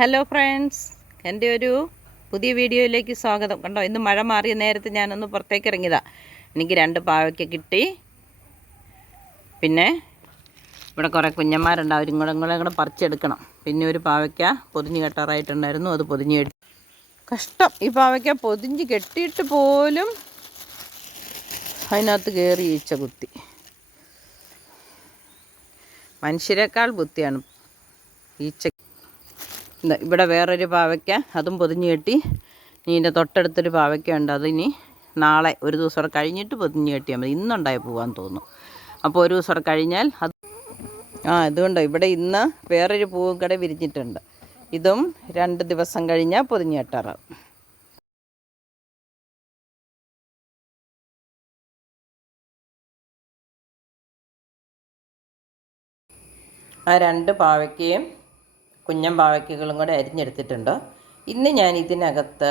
Hello friends, എൻ്റെ ഒരു പുതിയ വീഡിയോയിലേക്ക് സ്വാഗതം. കണ്ടോ, ഇന്ന് മഴ മാറിയ നേരത്തെ ഞാനൊന്ന് പുറത്തേക്ക് ഇറങ്ങിയതാണ്. എനിക്ക് 2 പാവയ്ക്ക കിട്ടി. പിന്നെ ഇവിടെ കുറേ കുഞ്ഞന്മാരുണ്ട്, അവരും കൂടെ പറിച്ചെടുക്കണം. പിന്നെ ഒരു പാവയ്ക്ക പൊതിഞ്ഞ് കെട്ടാറായിട്ടുണ്ടായിരുന്നു, അത് പൊതിഞ്ഞ് കെട്ടി. കഷ്ടം, ഈ പാവയ്ക്ക പൊതിഞ്ഞ് കെട്ടിയിട്ട് പോലും അതിനകത്ത് കയറി ഈച്ച കുത്തി. മനുഷ്യരെക്കാൾ ബുദ്ധിയാണ് ഈച്ച. ഇവിടെ വേറൊരു പാവയ്ക്ക, അതും പൊതിഞ്ഞ് കെട്ടി. ഇതിൻ്റെ തൊട്ടടുത്തൊരു പാവയ്ക്ക ഉണ്ട്, അതിനി നാളെ ഒരു ദിവസം കൂടെ കഴിഞ്ഞിട്ട് പൊതിഞ്ഞ് കെട്ടിയാൽ മതി. ഇന്നുണ്ടായി പോകാൻ തോന്നുന്നു. അപ്പോൾ ഒരു ദിവസം കൂടെ കഴിഞ്ഞാൽ അത് അതുകൊണ്ട് ഇവിടെ ഇന്ന് വേറൊരു പൂക്കട വിരിഞ്ഞിട്ടുണ്ട്. ഇതും 2 ദിവസം കഴിഞ്ഞാൽ പൊതിഞ്ഞ് കെട്ടാറാവും. ആ 2 പാവയ്ക്കയും കുഞ്ഞൻ പാവയ്ക്കകളും കൂടെ അരിഞ്ഞെടുത്തിട്ടുണ്ട്. ഇന്ന് ഞാൻ ഇതിനകത്ത്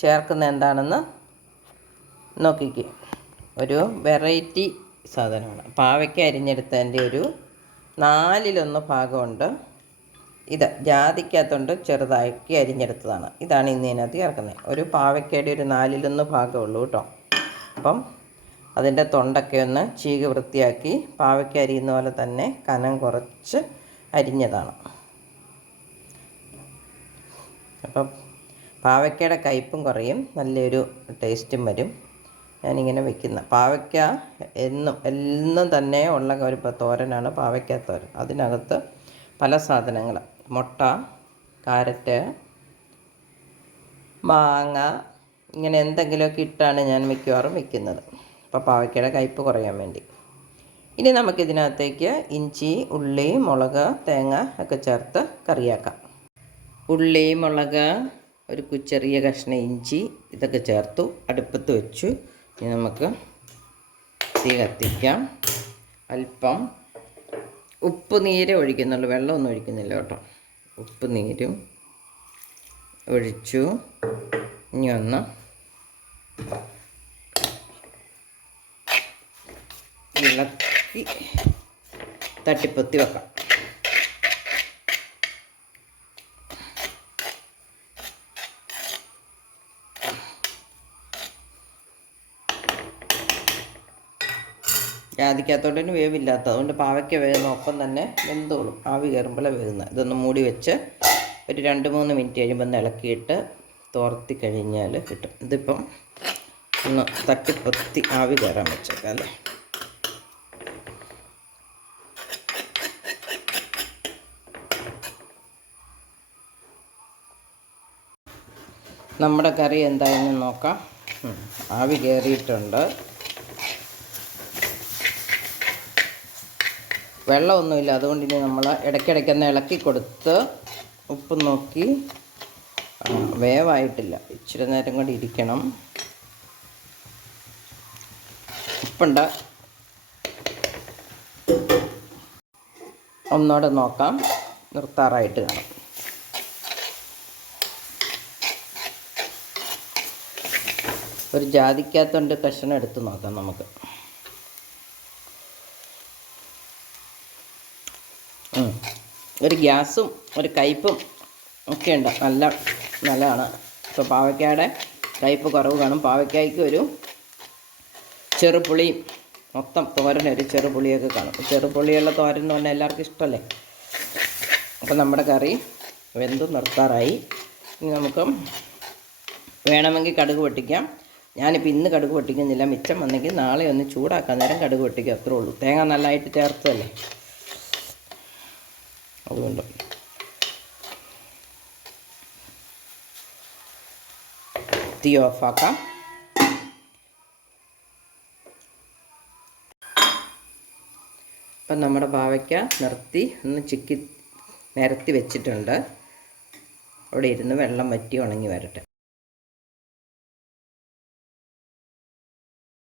ചേർക്കുന്ന എന്താണെന്ന് നോക്കിക്കേ. ഒരു വെറൈറ്റി സാധനമാണ്. പാവയ്ക്ക അരിഞ്ഞെടുത്തതിൻ്റെ ഒരു 4/1 ഭാഗമുണ്ട്. ഇത് ജാതിക്കകത്തുണ്ട്, ചെറുതാക്കി അരിഞ്ഞെടുത്തതാണ്. ഇതാണ് ഇന്ന് ഇതിനകത്ത് ചേർക്കുന്നത്. ഒരു പാവയ്ക്കയുടെ ഒരു 4/1 ഭാഗമുള്ളൂ കേട്ടോ. അപ്പം അതിൻ്റെ തൊണ്ടൊക്കെ ഒന്ന് ചീകി വൃത്തിയാക്കി പാവയ്ക്ക അരിയുന്ന പോലെ തന്നെ കനം കുറച്ച് അരിഞ്ഞതാണ്. അപ്പം പാവയ്ക്കയുടെ കയ്പും കുറയും, നല്ലൊരു ടേസ്റ്റും വരും. ഞാനിങ്ങനെ വയ്ക്കുന്ന പാവയ്ക്ക എന്നും തന്നെ ഉള്ള ഒരു തോരനാണ് പാവയ്ക്ക തോരൻ. അതിനകത്ത് പല സാധനങ്ങൾ, മുട്ട, കാരറ്റ്, മാങ്ങ, ഇങ്ങനെ എന്തെങ്കിലുമൊക്കെ ഇട്ടാണ് ഞാൻ മിക്കവാറും വയ്ക്കുന്നത്. അപ്പോൾ പാവയ്ക്കയുടെ കയ്പ് കുറയാൻ വേണ്ടി. ഇനി നമുക്കിതിനകത്തേക്ക് ഇഞ്ചി, ഉള്ളി, മുളക്, തേങ്ങ ഒക്കെ ചേർത്ത് കറിയാക്കാം. ഉള്ളി, മുളക്, ഒരു ചെറിയ കഷ്ണം ഇഞ്ചി, ഇതൊക്കെ ചേർത്തു. അടുപ്പത്ത് വെച്ചു. ഇനി നമുക്ക് തീ കത്തിക്കാം. അല്പം ഉപ്പ് നീര് ഒഴിക്കുന്നുള്ളൂ, വെള്ളമൊന്നും ഒഴിക്കുന്നില്ല കേട്ടോ. ഉപ്പ് നീരും ഒഴിച്ചു. ഇനി ഒന്ന് ഇളക്കി തട്ടിപ്പൊത്തി വെക്കാം. ജാതിക്കകത്തോട്ടിന് വേവില്ലാത്ത, അതുകൊണ്ട് പാവയ്ക്ക വേകുന്ന ഒപ്പം തന്നെ വെന്തോളും. ആവി കയറുമ്പോൾ വേകുന്നത്. ഇതൊന്ന് മൂടി വെച്ച് ഒരു 2-3 മിനിറ്റ് കഴിയുമ്പോൾ ഇളക്കിയിട്ട് തോർത്തി കഴിഞ്ഞാൽ കിട്ടും. ഇതിപ്പം ഒന്ന് തട്ടിപ്പൊത്തി ആവി കയറാൻ വെച്ചേക്കാം അല്ലേ. നമ്മുടെ കറി എന്തായെന്ന് നോക്കാം. ആവി കയറിയിട്ടുണ്ട്. വെള്ളമൊന്നുമില്ല, അതുകൊണ്ട് ഇനി നമ്മൾ ഇടയ്ക്കിടയ്ക്കൊന്ന് ഇളക്കി കൊടുത്ത് ഉപ്പ് നോക്കി. വേവായിട്ടില്ല, ഇച്ചിരി നേരം കൂടി ഇരിക്കണം. ഉപ്പുണ്ട്, ഒന്നുകൂടെ നോക്കാം. നിർത്താറായിട്ട് കാണാം. ഒരു ജാതിക്കകത്തുണ്ട് കഷ്ണം എടുത്ത് നോക്കാം നമുക്ക്. ഒരു ഗ്യാസും ഒരു കയ്പും ഒക്കെ ഉണ്ട്, നല്ലതാണ്. ഇപ്പോൾ പാവയ്ക്കയുടെ കയ്പ് കുറവ് കാണും. പാവയ്ക്കായ്ക്ക് ഒരു ചെറുപുളിയും, മൊത്തം തോരനൊരു ചെറുപുളിയൊക്കെ കാണും. ചെറുപുളിയുള്ള തോരൻ എന്ന് പറഞ്ഞാൽ എല്ലാവർക്കും ഇഷ്ടമല്ലേ. അപ്പോൾ നമ്മുടെ കറി വെന്ത് നിർത്താറായി. ഇനി നമുക്ക് വേണമെങ്കിൽ കടുക് പൊട്ടിക്കാം. ഞാനിപ്പോൾ ഇന്ന് കടുക് പൊട്ടിക്കുന്നില്ല, മിച്ചം വന്നെങ്കിൽ നാളെ ഒന്ന് ചൂടാക്കാൻ നേരം കടുക് പൊട്ടിക്കുക, അത്രേ ഉള്ളൂ. തേങ്ങ നല്ലതായിട്ട് ചേർത്തതല്ലേ, അതുകൊണ്ട്. തീ ഓഫാക്കാം. അപ്പം നമ്മുടെ പാവയ്ക്ക നിർത്തി ഒന്ന് ചിക്കി നിരത്തി വെച്ചിട്ടുണ്ട്. അവിടെ ഇരുന്ന് വെള്ളം വറ്റി ഉണങ്ങി വരട്ടെ.